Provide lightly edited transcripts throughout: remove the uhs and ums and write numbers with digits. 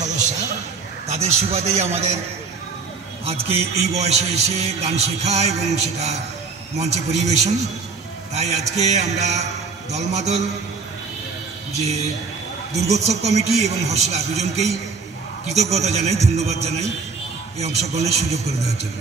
সদস্যা তাদের সুবাদেই আমাদের আজকে এই বয়সে এসে গান শেখা এবং সেটা মঞ্চে পরিবেশন। তাই আজকে আমরা দলমাদল যে দুর্গোৎসব কমিটি এবং হর্ষলা দুজনকেই কৃতজ্ঞতা জানাই, ধন্যবাদ জানাই এই অংশগ্রহণের সুযোগ করে দেওয়ার জন্য।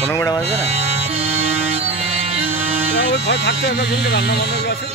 কোনো মোড়া বাজবে না, ওই ভয় থাকতে হবে, কিন্তু রান্না বান্না আছে।